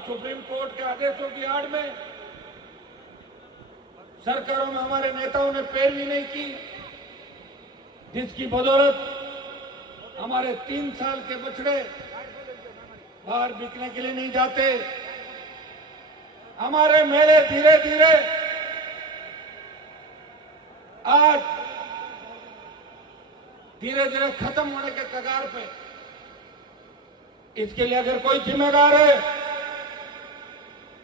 Supreme court के आदेशों की आड़ में सरकारों में हमारे नेताओं ने पैरवी नहीं की, जिसकी बदौलत हमारे 3 साल के बछड़े बाहर बिकने के लिए नहीं जाते। हमारे मेले धीरे धीरे आज धीरे धीरे खत्म होने के कगार पे। इसके लिए अगर कोई जिम्मेदार है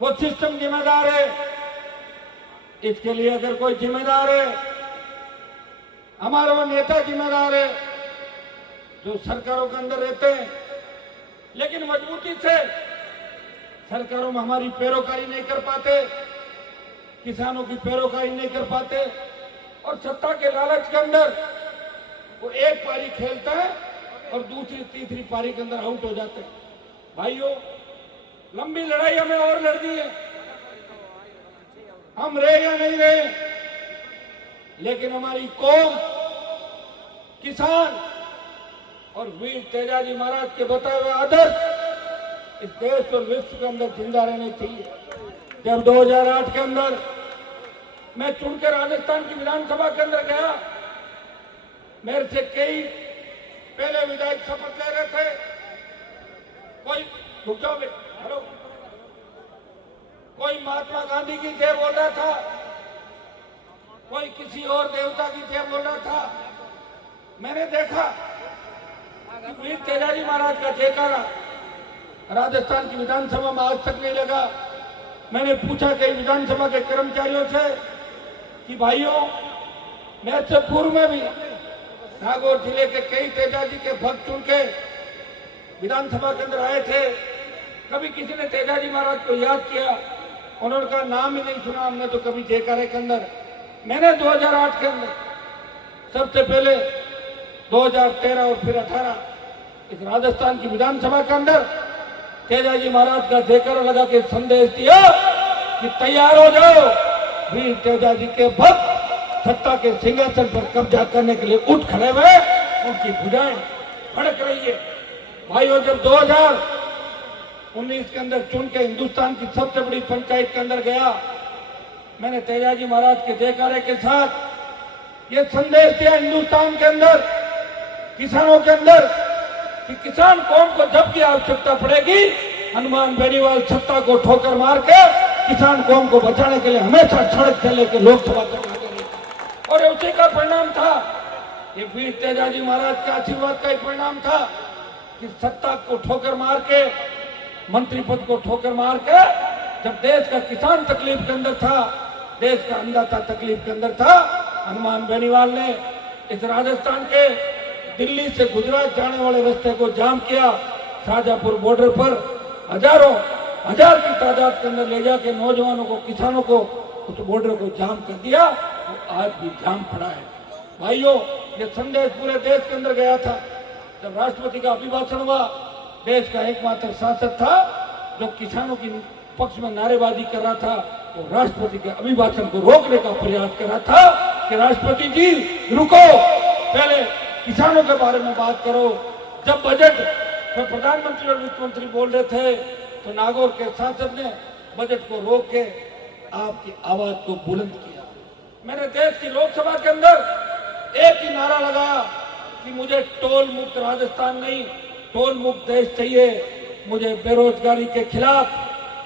वो सिस्टम जिम्मेदार है। इसके लिए अगर कोई जिम्मेदार है हमारा वो नेता जिम्मेदार है जो सरकारों के अंदर रहते हैं, लेकिन मजबूती से सरकारों में हमारी पैरोकारी नहीं कर पाते, किसानों की पैरोकारी नहीं कर पाते और सत्ता के लालच के अंदर वो एक पारी खेलता है और दूसरी तीसरी पारी के अंदर आउट हो जाते हैं। भाइयों, लंबी लड़ाई हमें और लड़नी है, हम रहे या नहीं रहे, लेकिन हमारी कौम, किसान और वीर तेजाजी महाराज के बताए हुए आदर्श इस देश और विश्व के अंदर जिंदा रहने चाहिए। जब 2008 के अंदर मैं चुनकर राजस्थान की विधानसभा के अंदर गया, मेरे से कई पहले विधायक शपथ ले रहे थे। कोई रुक जाओ, हेलो, कोई महात्मा गांधी की जय बोल रहा था, कोई किसी और देवता की जय बोल रहा था। मैंने देखा कि वीर तेजाजी महाराज का जयकारा राजस्थान की विधानसभा में आज तक नहीं लगा। मैंने पूछा कई विधानसभा के कर्मचारियों से कि भाइयों, मेरे से पूर्व में भी नागौर जिले के कई तेजाजी के भक्त चुन के विधानसभा के अंदर आए थे, कभी किसी ने तेजाजी महाराज को याद किया? उन्होंने कहा नाम ही नहीं सुना हमने तो कभी जयकारे के अंदर। मैंने 2008 के अंदर सबसे पहले 2013 और फिर 18 इस राजस्थान की विधानसभा के अंदर तेजाजी महाराज का जयकारा लगा के संदेश दिया कि तैयार हो जाओ, वीर तेजाजी के भक्त सत्ता के सिंहासन पर कब्जा करने के लिए उठ खड़े हुए, उनकी भुजाएं फड़क रही है। भाइयों, जब 2019 के अंदर चुन के हिंदुस्तान की सबसे बड़ी पंचायत के अंदर गया, मैंने तेजाजी महाराज के जयकारे के साथ ये संदेश दिया हिंदुस्तान के अंदर, किसानों के अंदर, कि किसान कौम को जब की आवश्यकता पड़ेगी, हनुमान बेनीवाल सत्ता को ठोकर मार के किसान कौम को बचाने के लिए हमेशा सड़क से लेकर लोकसभा तक आगे रही। और उसी का परिणाम था, ये वीर तेजाजी महाराज के आशीर्वाद का ही परिणाम था कि सत्ता को ठोकर मार के, मंत्री पद को ठोकर मार के, जब देश का किसान तकलीफ के अंदर था, देश का अन्नदाता तकलीफ के अंदर था, हनुमान बेनीवाल ने इस राजस्थान के दिल्ली से गुजरात जाने वाले रास्ते को जाम किया। शाहजहांपुर बॉर्डर पर हजारों हजार की तादाद के अंदर ले जाके नौजवानों को, किसानों को उस बॉर्डर को जाम कर दिया, वो आज भी जाम पड़ा है। भाइयों, ये संदेश पूरे देश के अंदर गया था। जब राष्ट्रपति का अभिभाषण हुआ, देश का एकमात्र सांसद था जो किसानों की पक्ष में नारेबाजी कर रहा था, वो राष्ट्रपति के अभिभाषण को रोकने का प्रयास कर रहा था कि राष्ट्रपति जी रुको, पहले किसानों के बारे में बात करो। जब बजट में प्रधानमंत्री और वित्त मंत्री बोल रहे थे तो नागौर के सांसद ने बजट को रोक के आपकी आवाज को बुलंद किया। मैंने देश की लोकसभा के अंदर एक ही नारा लगाया कि मुझे टोल मुक्त राजस्थान नहीं, टोल मुक्त देश चाहिए। मुझे बेरोजगारी के खिलाफ,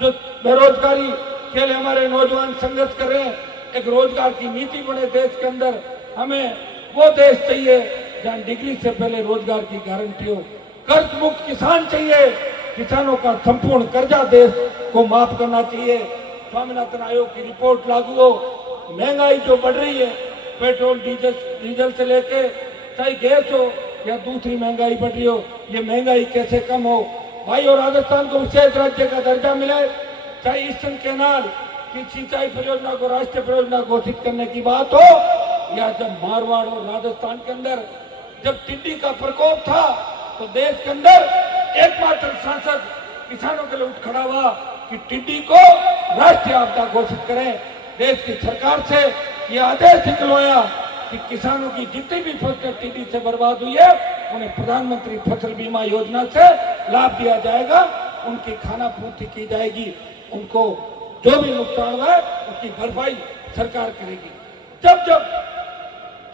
जो बेरोजगारी के लिए हमारे नौजवान संघर्ष कर रहे हैं, एक रोजगार की नीति बने देश के अंदर, हमें वो देश चाहिए जहां डिग्री से पहले रोजगार की गारंटी हो। कर्ज मुक्त किसान चाहिए, किसानों का संपूर्ण कर्जा देश को माफ करना चाहिए। स्वामीनाथन आयोग की रिपोर्ट लागू हो। महंगाई जो बढ़ रही है, पेट्रोल डीजल से लेके चाहे गैस हो या दूसरी महंगाई बढ़ रही हो, ये महंगाई कैसे कम हो। भाई, और राजस्थान को विशेष राज्य का दर्जा मिले, चाहे ईस्टर्न कैनाल की सिंचाई परियोजना को राष्ट्रीय परियोजना घोषित करने की बात हो, या जब मारवाड़ और राजस्थान के अंदर जब टिड्डी का प्रकोप था तो देश के अंदर एकमात्र सांसद किसानों के लिए उठ खड़ा हुआ कि टिड्डी को राष्ट्रीय आपदा घोषित करें। देश की सरकार से यह आदेश निकलवाया कि किसानों की जितनी भी फसलें टिड्डी से बर्बाद हुई है, उन्हें प्रधानमंत्री फसल बीमा योजना से लाभ दिया जाएगा। उनकी खाना पूर्ति की जाएगी, उनको जो भी नुकसान हुआ है उसकी भरपाई सरकार करेगी। जब जब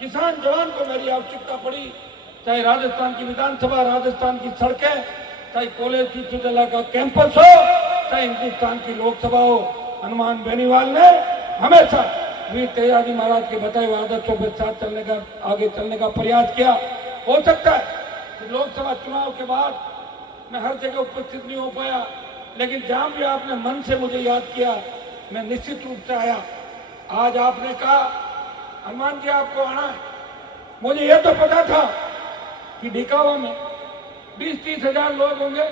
किसान जवान को मेरी आवश्यकता पड़ी, चाहे राजस्थान की विधानसभा, राजस्थान की सड़कें, चाहे कॉलेज विश्वविद्यालय का कैंपस हो, चाहे हिंदुस्तान की लोकसभा हो, हनुमान बेनीवाल ने हमेशा वीर तेजाजी महाराज के बताए हुए आदर्शों के साथ चलने का, आगे चलने का प्रयास किया। हो सकता है कि लोकसभा चुनाव के बाद मैं हर जगह उपस्थित नहीं हो पाया, लेकिन जहां भी आपने मन से मुझे याद किया, मैं निश्चित रूप से आया। आज आपने कहा हनुमान जी आपको आना है, मुझे यह तो पता था कि डिकावा में 20-30 हजार लोग होंगे,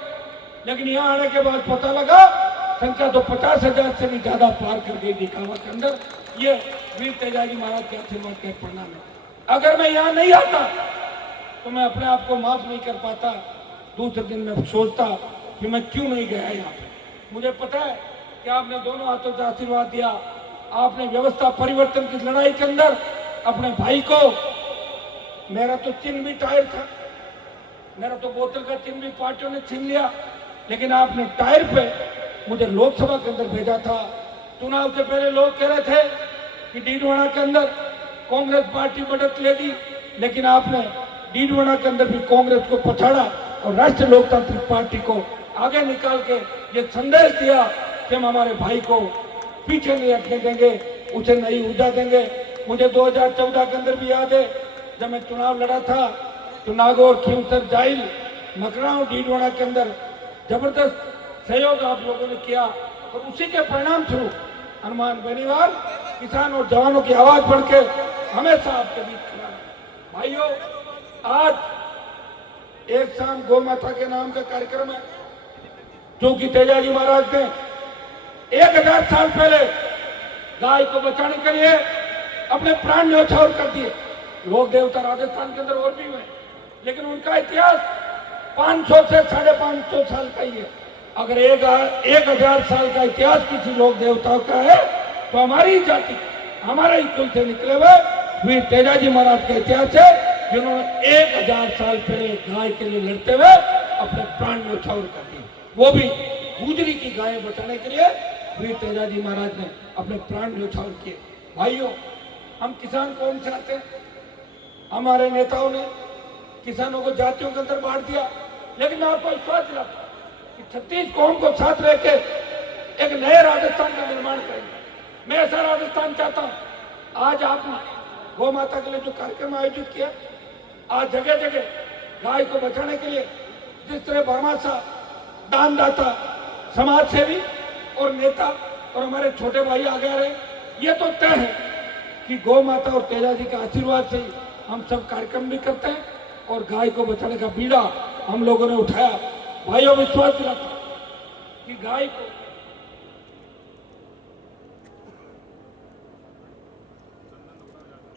लेकिन यहाँ आने के बाद पता लगा संख्या तो 50,000 से भी ज्यादा पार कर गई डिकावा के अंदर। ये वीर तेजाजी महाराज के आशीर्वाद के परिणाम है। अगर मैं यहाँ नहीं आता तो मैं अपने आप को माफ नहीं कर पाता। दूसरे दिन मैं सोचता कि मैं क्यों नहीं गया यहाँ पे। मुझे पता है कि आपने दोनों हाथों से आशीर्वाद दिया। आपने व्यवस्था परिवर्तन की लड़ाई के अंदर अपने भाई को, मेरा तो चिन्ह भी टायर था, मेरा तो बोतल का चिन्ह भी पार्टियों ने छीन लिया, लेकिन आपने टायर पे मुझे लोकसभा के अंदर भेजा था। चुनाव से पहले लोग कह रहे थे कि डीडवाना के अंदर कांग्रेस पार्टी बढ़त लेगी, लेकिन आपने डीडवाना के अंदर भी कांग्रेस को पछाड़ा और राष्ट्रीय लोकतांत्रिक पार्टी को आगे निकाल के ये संदेश दिया कि हम हमारे भाई को पीछे नहीं हटने देंगे, उसे नई ऊर्जा देंगे। मुझे 2014 के अंदर भी याद है, जब मैं चुनाव लड़ा था तो नागौर, खींवसर, जाइल, मकराव, डीडवाना के अंदर जबरदस्त सहयोग आप लोगों ने किया और उसी के परिणाम स्वरूप हनुमान बेनीवाल किसान और जवानों की आवाज बढ़ के हमेशा आपके बीच खड़ा है। भाइयों, आज एक शाम गौ माता के नाम का कार्यक्रम है, जो कि तेजाजी महाराज ने 1000 साल पहले गाय को बचाने के लिए अपने प्राण न्यौछावर कर दिए। लोक देवता राजस्थान के अंदर और भी हुए, लेकिन उनका इतिहास 500 से 550 साल का ही है। अगर 1000 साल का इतिहास किसी लोक देवताओं का है तो हमारी जाति, हमारे ही कुल से निकले हुए वीर तेजाजी महाराज का इतिहास है, जिन्होंने 1000 साल पहले गाय के लिए लड़ते हुए अपने प्राण न्यौछावर कर दिए। वो भी गुजरी की गायें बचाने के लिए वीर तेजाजी महाराज ने अपने प्राण न्यौछावर किए। भाइयों, हम किसान कौन से आते हैं? हमारे नेताओं ने किसानों को जातियों के अंदर बांट दिया, लेकिन मैं आपको विश्वास दिलाता कि 36 कौम को साथ लेके एक नए राजस्थान का निर्माण करेंगे। मैं ऐसा राजस्थान चाहता हूं। आज आपने गौ माता के लिए जो कार्यक्रम आयोजित किया, आज जगह जगह गाय को बचाने के लिए जिस तरह भामाशाह, दानदाता, समाज सेवी और नेता और हमारे छोटे भाई आगे आ रहे हैं, ये तो तय है कि गौ माता और तेजाजी के आशीर्वाद से ही हम सब कार्यक्रम भी करते हैं और गाय को बचाने का बीड़ा हम लोगों ने उठाया। भाइयों, विश्वास दिलाता कि गाय को